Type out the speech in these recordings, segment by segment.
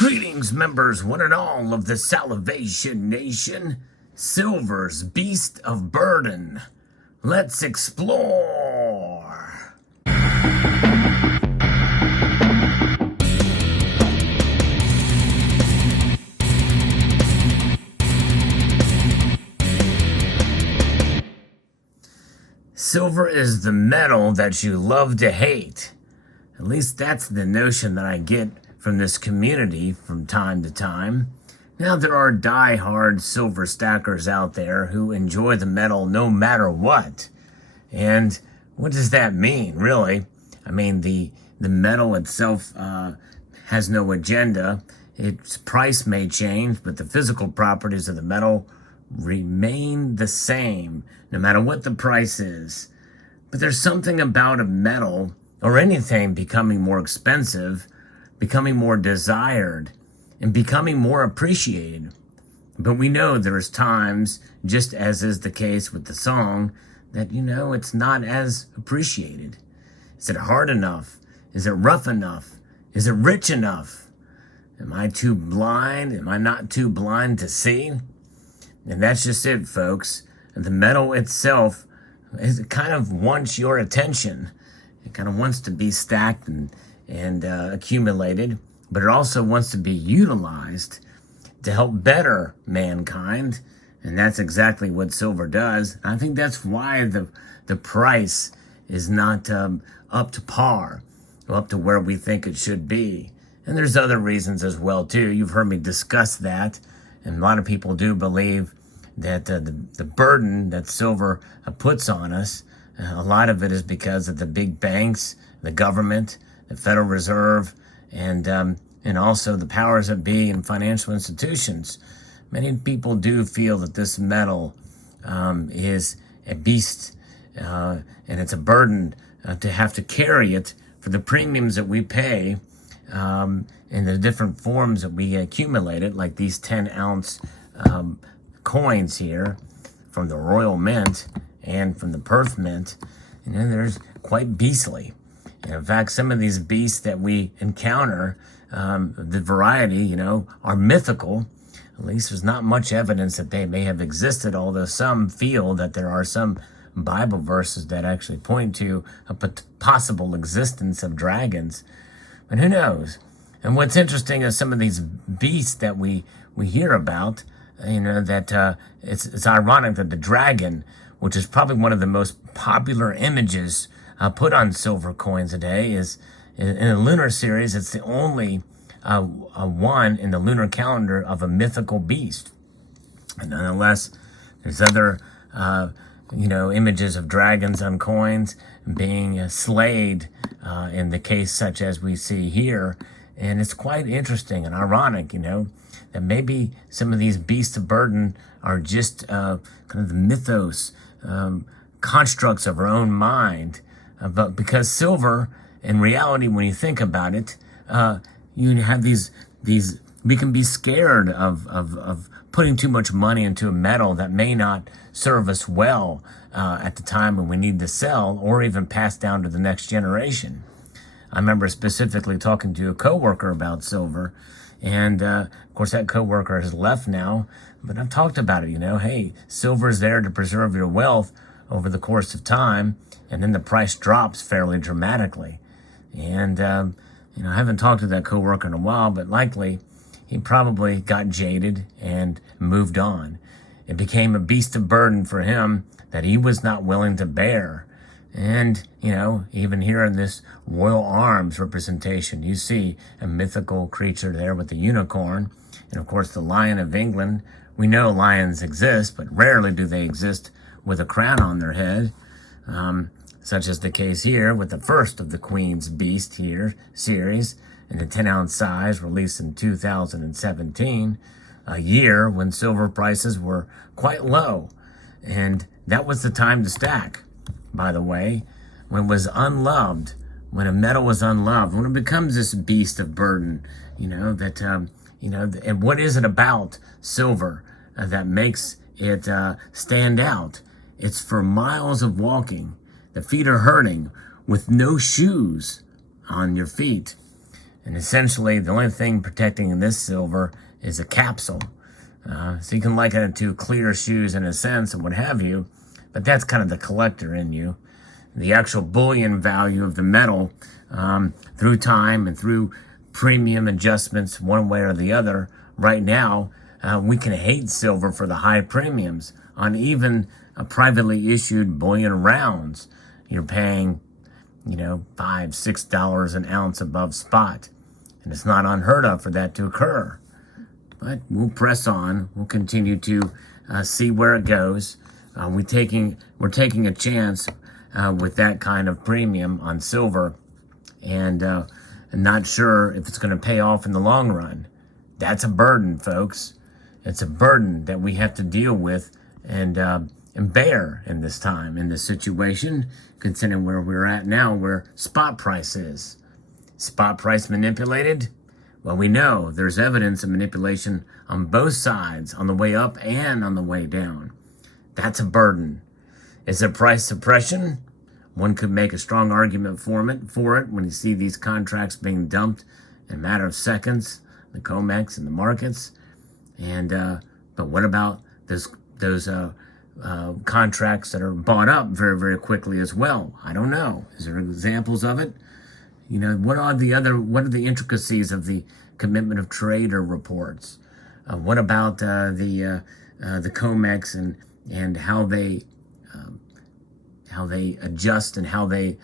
Greetings, members, one and all of the Salivation Nation. Silver's Beast of Burden. Let's explore. Silver is the metal that you love to hate. At least that's the notion that I get from this community from time to time. Now, there are die-hard silver stackers out there who enjoy the metal no matter what. And what does that mean, really? I mean, the metal itself has no agenda. Its price may change, but the physical properties of the metal remain the same, no matter what the price is. But there's something about a metal, or anything, becoming more expensive, becoming more desired, and becoming more appreciated. But we know there's times, just as is the case with the song, that, it's not as appreciated. Is it hard enough? Is it rough enough? Is it rich enough? Am I too blind? Am I not too blind to see? And that's just it, folks. The metal itself, it kind of wants your attention. It kind of wants to be stacked and accumulated, but it also wants to be utilized to help better mankind, and that's exactly what silver does. I think that's why the price is not up to par, or up to where we think it should be. And there's other reasons as well too. You've heard me discuss that, and a lot of people do believe that the burden that silver puts on us, a lot of it is because of the big banks, the government, the Federal Reserve, and also the powers that be in financial institutions. Many people do feel that this metal is a beast, and it's a burden to have to carry it for the premiums that we pay in the different forms that we accumulate it, like these 10-ounce coins here from the Royal Mint and from the Perth Mint. There's quite beastly. And in fact, some of these beasts that we encounter, the variety, are mythical. At least there's not much evidence that they may have existed, although some feel that there are some Bible verses that actually point to a possible existence of dragons. But who knows? And what's interesting is some of these beasts that we hear about, that it's ironic that the dragon, which is probably one of the most popular images put on silver coins today, is in the lunar series. It's the only one in the lunar calendar of a mythical beast. And nonetheless, there's other images of dragons on coins being slayed in the case such as we see here. And it's quite interesting and ironic, that maybe some of these beasts of burden are just kind of the mythos, constructs of our own mind. But because silver, in reality, when you think about it, you have these. We can be scared of putting too much money into a metal that may not serve us well at the time when we need to sell, or even pass down to the next generation. I remember specifically talking to a coworker about silver, and of course that coworker has left now. But I've talked about it. Hey, silver is there to preserve your wealth over the course of time, and then the price drops fairly dramatically. And, I haven't talked to that coworker in a while, but likely he probably got jaded and moved on. It became a beast of burden for him that he was not willing to bear. And, even here in this royal arms representation, you see a mythical creature there with the unicorn. And, of course, the Lion of England. We know lions exist, but rarely do they exist with a crown on their head, such as the case here with the first of the Queen's Beast here series in the 10-ounce size, released in 2017, a year when silver prices were quite low. And that was the time to stack, by the way, when it was unloved, when a metal was unloved, when it becomes this beast of burden, and what is it about silver that makes it stand out? It's for miles of walking. The feet are hurting with no shoes on your feet. And essentially, the only thing protecting this silver is a capsule. So you can liken it to clear shoes in a sense and what have you, but that's kind of the collector in you. The actual bullion value of the metal, through time and through premium adjustments one way or the other, right now, we can hate silver for the high premiums on even privately issued bullion rounds. You're paying, $5, $6 an ounce above spot. And it's not unheard of for that to occur. But we'll press on. We'll continue to see where it goes. We're taking a chance with that kind of premium on silver, and not sure if it's going to pay off in the long run. That's a burden, folks. It's a burden that we have to deal with and bear in this time, in this situation, considering where we're at now, where spot price is. Spot price manipulated? Well, we know there's evidence of manipulation on both sides, on the way up and on the way down. That's a burden. Is it price suppression? One could make a strong argument for it when you see these contracts being dumped in a matter of seconds, the COMEX and the markets. And but what about those contracts that are bought up very, very quickly as well? I don't know. Is there examples of it? What are the intricacies of the commitment of trader reports? What about the COMEX and how they adjust and how they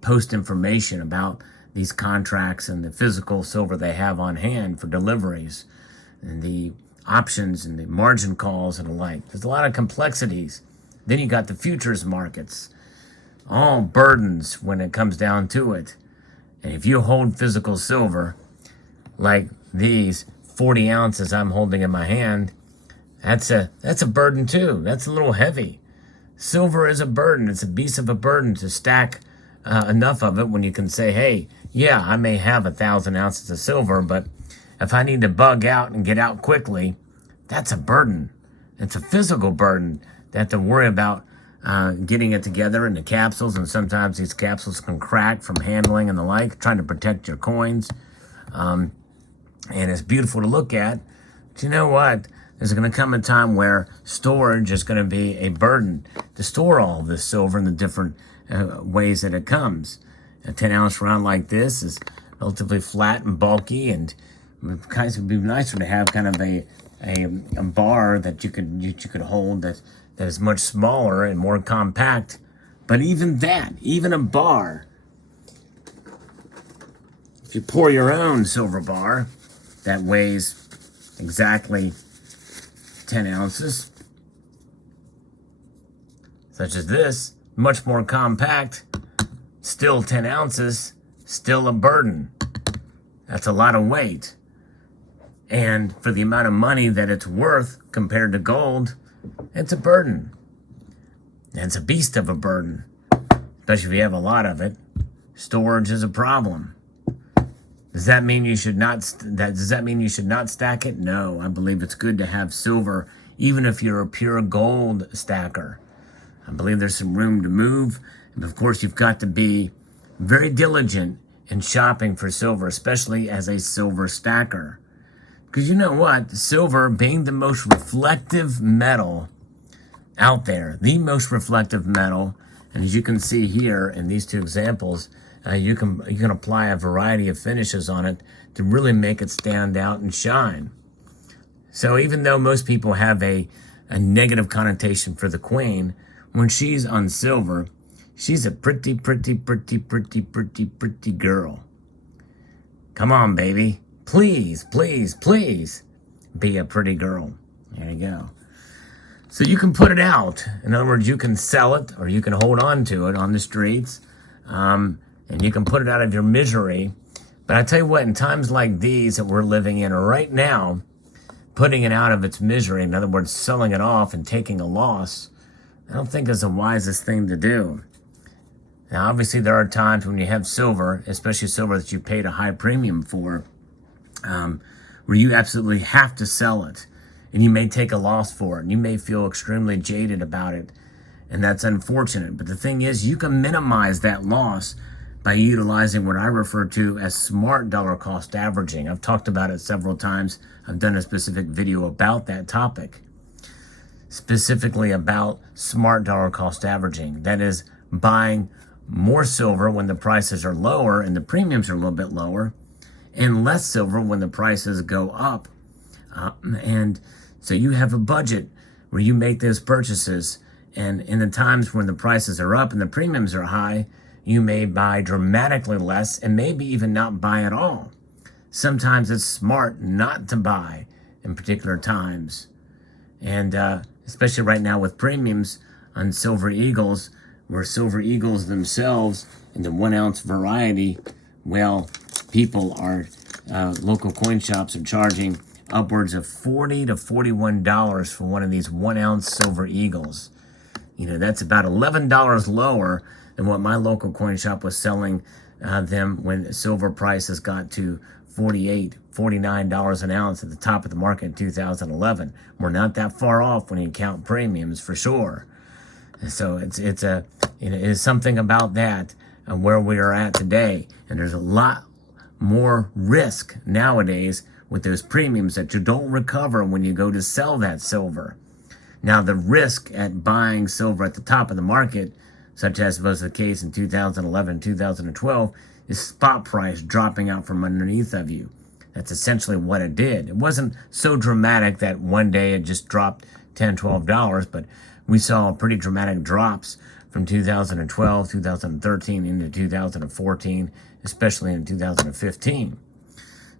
post information about these contracts and the physical silver they have on hand for deliveries, and the options and the margin calls and the like? There's a lot of complexities. Then you got the futures markets, all burdens when it comes down to it. And if you hold physical silver, like these 40 ounces I'm holding in my hand, that's a burden too. That's a little heavy. Silver is a burden. It's a beast of a burden to stack enough of it when you can say, hey, yeah, I may have 1,000 ounces of silver, but if I need to bug out and get out quickly, that's a burden. It's a physical burden that have to worry about getting it together in the capsules, and sometimes these capsules can crack from handling and the like, trying to protect your coins. And it's beautiful to look at. But you know what? There's going to come a time where storage is going to be a burden to store all this silver in the different ways that it comes. A 10-ounce round like this is relatively flat and bulky, and it would be nicer to have kind of a bar that you could hold that is much smaller and more compact. But even a bar, if you pour your own silver bar that weighs exactly 10 ounces, such as this, much more compact, still 10 ounces, still a burden. That's a lot of weight. And for the amount of money that it's worth compared to gold, it's a burden. And it's a beast of a burden, especially if you have a lot of it. Storage is a problem. Does that mean you should not stack it? No, I believe it's good to have silver, even if you're a pure gold stacker. I believe there's some room to move. And of course, you've got to be very diligent in shopping for silver, especially as a silver stacker. Because you know what? Silver being the most reflective metal out there, the most reflective metal, and as you can see here in these two examples, you can apply a variety of finishes on it to really make it stand out and shine. So even though most people have a negative connotation for the queen, when she's on silver, she's a pretty, pretty, pretty, pretty, pretty, pretty girl. Come on, baby. Please, please, please be a pretty girl. There you go. So you can put it out. In other words, you can sell it or you can hold on to it on the streets. And you can put it out of your misery. But I tell you what, in times like these that we're living in right now, putting it out of its misery, in other words, selling it off and taking a loss, I don't think is the wisest thing to do. Now, obviously, there are times when you have silver, especially silver that you paid a high premium for, where you absolutely have to sell it. And you may take a loss for it. And you may feel extremely jaded about it. And that's unfortunate. But the thing is, you can minimize that loss by utilizing what I refer to as smart dollar cost averaging. I've talked about it several times. I've done a specific video about that topic, specifically about smart dollar cost averaging. That is, buying more silver when the prices are lower and the premiums are a little bit lower, and less silver when the prices go up. And so you have a budget where you make those purchases, and in the times when the prices are up and the premiums are high, you may buy dramatically less and maybe even not buy at all. Sometimes it's smart not to buy in particular times. And especially right now with premiums on Silver Eagles, where Silver Eagles themselves in the 1 ounce variety, well, people are, local coin shops are charging upwards of $40 to $41 for one of these 1 ounce Silver Eagles. You know, that's about $11 lower than what my local coin shop was selling them when silver prices got to $48, $49 an ounce at the top of the market in 2011. We're not that far off when you count premiums, for sure. So it is something about that where we are at today, and there's a lot more risk nowadays with those premiums that you don't recover when you go to sell that silver. Now, the risk at buying silver at the top of the market, such as was the case in 2011, 2012, is spot price dropping out from underneath of you. That's essentially what it did. It wasn't so dramatic that one day it just dropped $10, $12, but we saw pretty dramatic drops from 2012, 2013 into 2014, especially in 2015.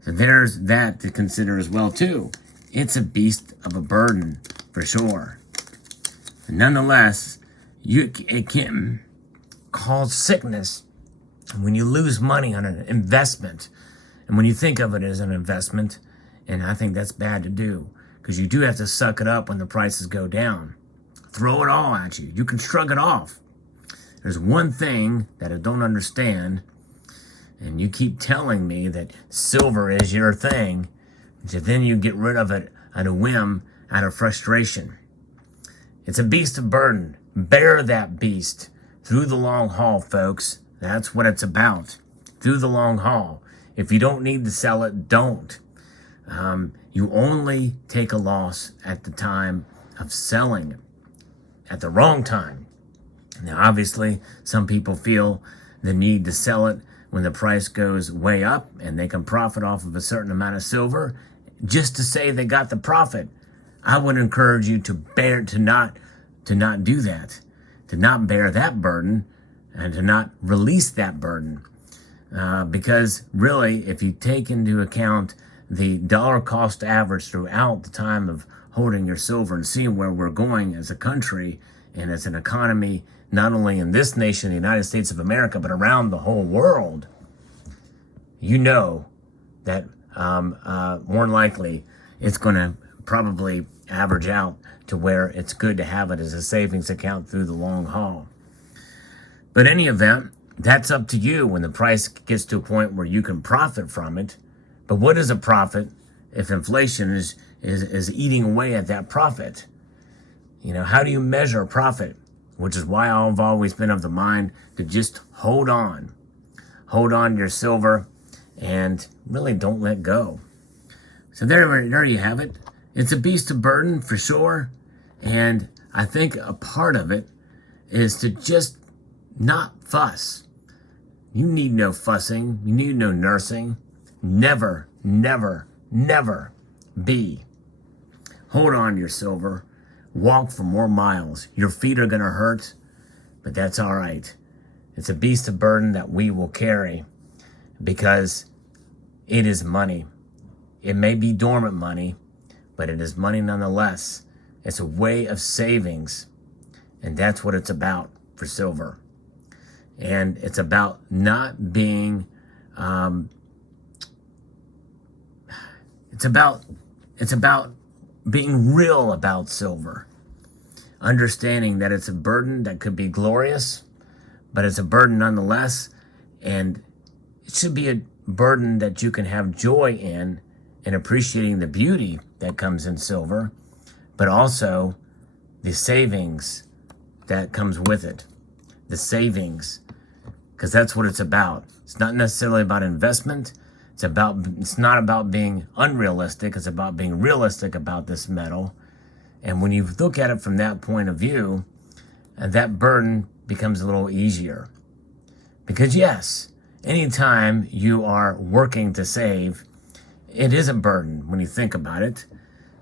So there's that to consider as well, too. It's a beast of a burden, for sure. And nonetheless, it can cause sickness when you lose money on an investment. And when you think of it as an investment, and I think that's bad to do, because you do have to suck it up when the prices go down. Throw it all at you. You can shrug it off. There's one thing that I don't understand, and you keep telling me that silver is your thing, so then you get rid of it at a whim, out of frustration. It's a beast of burden. Bear that beast through the long haul, folks. That's what it's about. Through the long haul. If you don't need to sell it, don't. You only take a loss at the time of selling it, at the wrong time. Now, obviously, some people feel the need to sell it when the price goes way up and they can profit off of a certain amount of silver just to say they got the profit. I would encourage you to not do that, to not bear that burden, and to not release that burden. Because really, if you take into account the dollar cost average throughout the time of holding your silver and seeing where we're going as a country and as an economy, not only in this nation, the United States of America, but around the whole world, you know that more than likely it's going to probably average out to where it's good to have it as a savings account through the long haul. But in any event, that's up to you when the price gets to a point where you can profit from it. But what is a profit if inflation is eating away at that profit? You know, how do you measure a profit? Which is why I've always been of the mind to just hold on. Hold on to your silver and really don't let go. So there you have it. It's a beast of burden for sure. And I think a part of it is to just not fuss. You need no fussing. You need no nursing. Never, never, never be. Hold on to your silver. Walk for more miles. Your feet are going to hurt, but that's all right. It's a beast of burden that we will carry because it is money. It may be dormant money, but it is money nonetheless. It's a way of savings, and that's what it's about for silver. And it's about not being, it's about being real about silver. Understanding that it's a burden that could be glorious, but it's a burden nonetheless. And it should be a burden that you can have joy in and appreciating the beauty that comes in silver, but also the savings that comes with it. The savings because that's what it's about. It's not necessarily about investment. It's not about being unrealistic. It's about being realistic about this metal. And when you look at it from that point of view, that burden becomes a little easier. Because yes, anytime you are working to save, it is a burden when you think about it.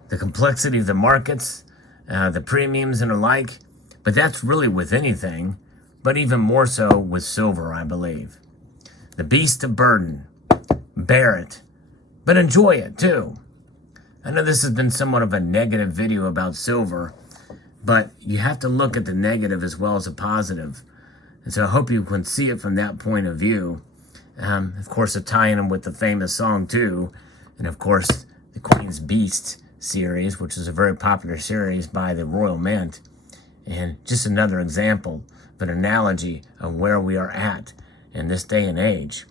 The complexity of the markets, the premiums and the like, but that's really with anything, but even more so with silver, I believe. The beast of burden. Bear it, but enjoy it too. I know this has been somewhat of a negative video about silver, but you have to look at the negative as well as the positive. And so I hope you can see it from that point of view. Of course, tying them with the famous song too, and of course, the Queen's Beast series, which is a very popular series by the Royal Mint. And just another example of an analogy of where we are at in this day and age.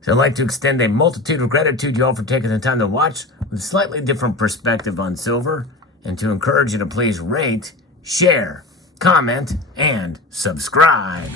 So I'd like to extend a multitude of gratitude to you all for taking the time to watch with a slightly different perspective on silver, and to encourage you to please rate, share, comment, and subscribe.